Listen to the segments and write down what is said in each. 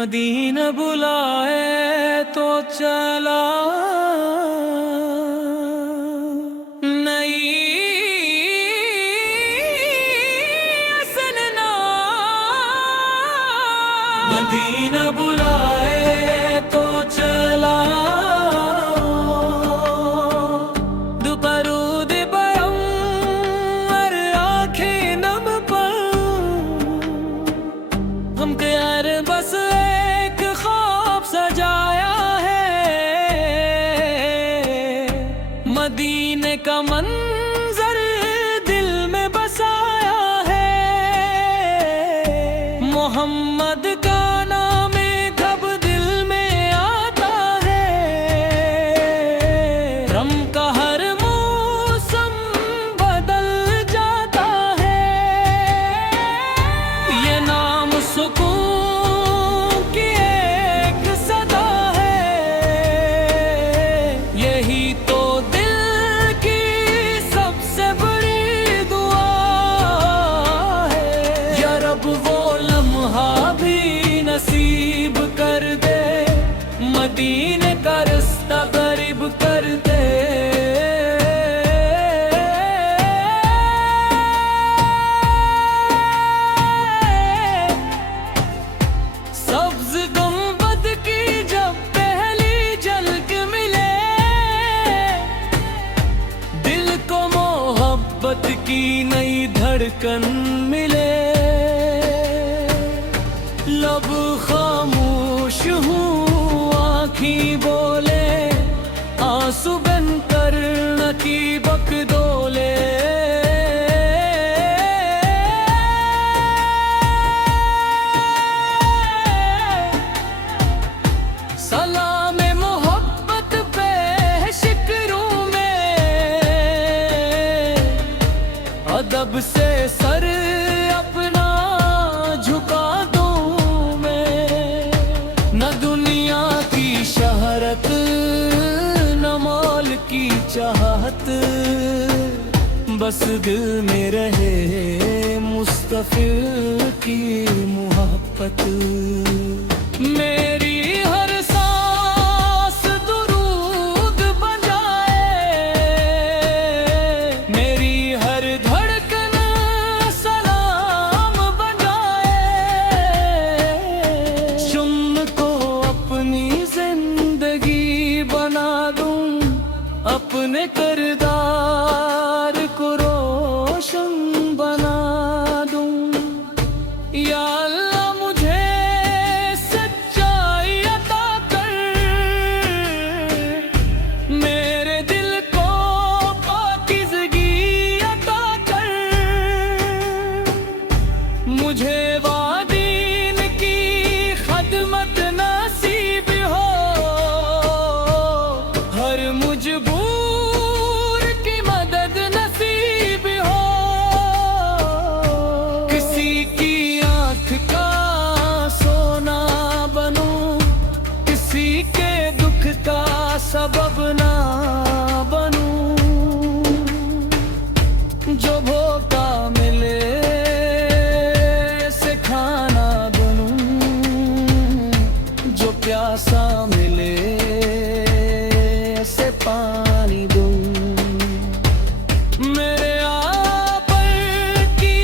Medina बुलाए तो चला, नहीं असनना। मदीना बुलाए तो चला, दुपरूद बरम और आंखें नम पर हम यार बस एक ख्वाब सजाया है। मदीने का मंजर दिल में बसाया है। मोहम्मद का नाम कब दिल में आता है। रम का हर मौसम बदल जाता है। ये नाम सुकून की एक सदा है। यही तो दिल की सबसे बड़ी दुआ है। या रब वो लम्हा भी नसीब कर दे, मदीने का रास्ता करीब कर दे। सब्ज गुंबद की जब पहली झलक मिले, दिल को मोहब्बत की नई धड़कन मिले। लब खामोश हूँ आँखी बोले, आंसू बनकर नकीबक डोले। सलाम मोहब्बत पे शिकरू में, अदब से सर अपना झुका दूं मैं। न दुनिया की शहरत न मौल की चाहत, बस दिल में रहे मुस्तफिर की मोहब्बत। मेरी हर सांस दुरूद बन जाए, मेरी हर धड़कन सलाम बन जाए। शुम्म को अपनी जिंदगी बना दूं, अपने किरदार को रोशन बना दूं। या अल्लाह मुझे सच्चाई अता कर, मेरे दिल को पाकीज़गी अता कर। मुझे वादीन की खदमत नसीब हो, हर मजबूर की मदद नसीब हो। किसी की आँख का सोना बनूं, किसी के दुख का सबब ना बनूं। जो भूखा मिले से खाना बनूं, जो प्यासा मिले से पानी दूं। मेरे आपर की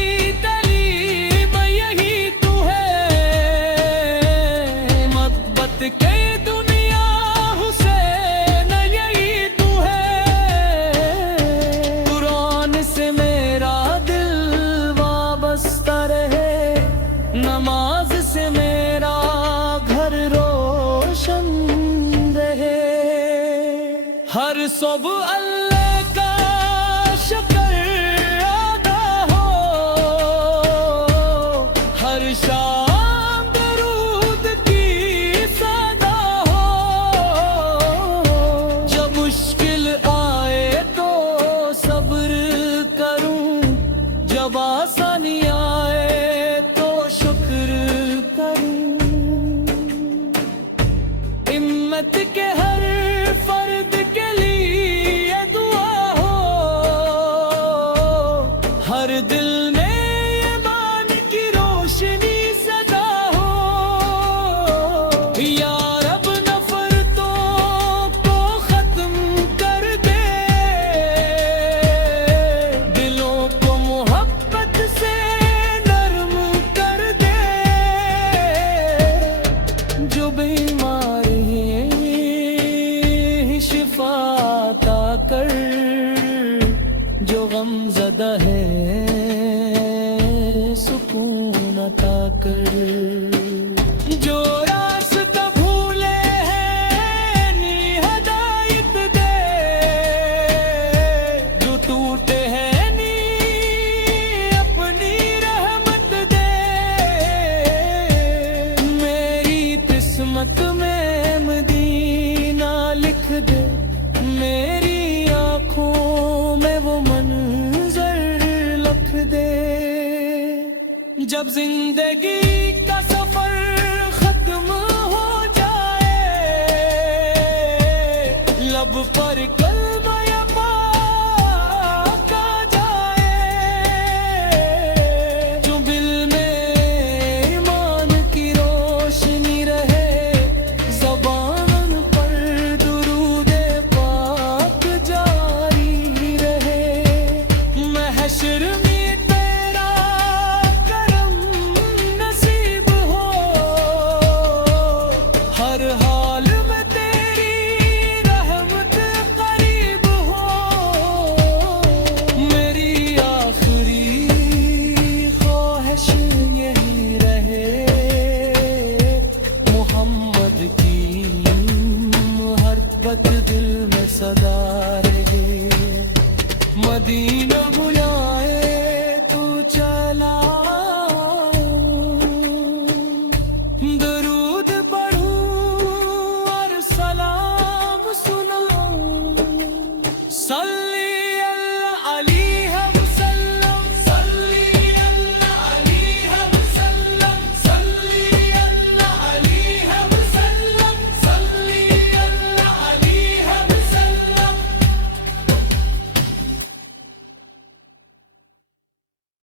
तलीब यही तू है, मोहब्बत के दुनिया हुसैन यही तू है। कुरान से मेरा दिल वाबस्ता रहे, नमाज से मेरा घर रोशन रहे। हर सुबह अल्लाह का शुक्र अदा हो, हर शाम दरूद की सदा हो। जब मुश्किल आए तो सब्र करूं, जब आसानी आए तो शुक्र करूं। हिम्मत के हर फर्द के लिए दुआ हो, हर दिल में ईमान की रोशनी सदा हो। किस्मत में मदीना लिख दे, मेरी आंखों में वो मंजर लिख दे। जब जिंदगी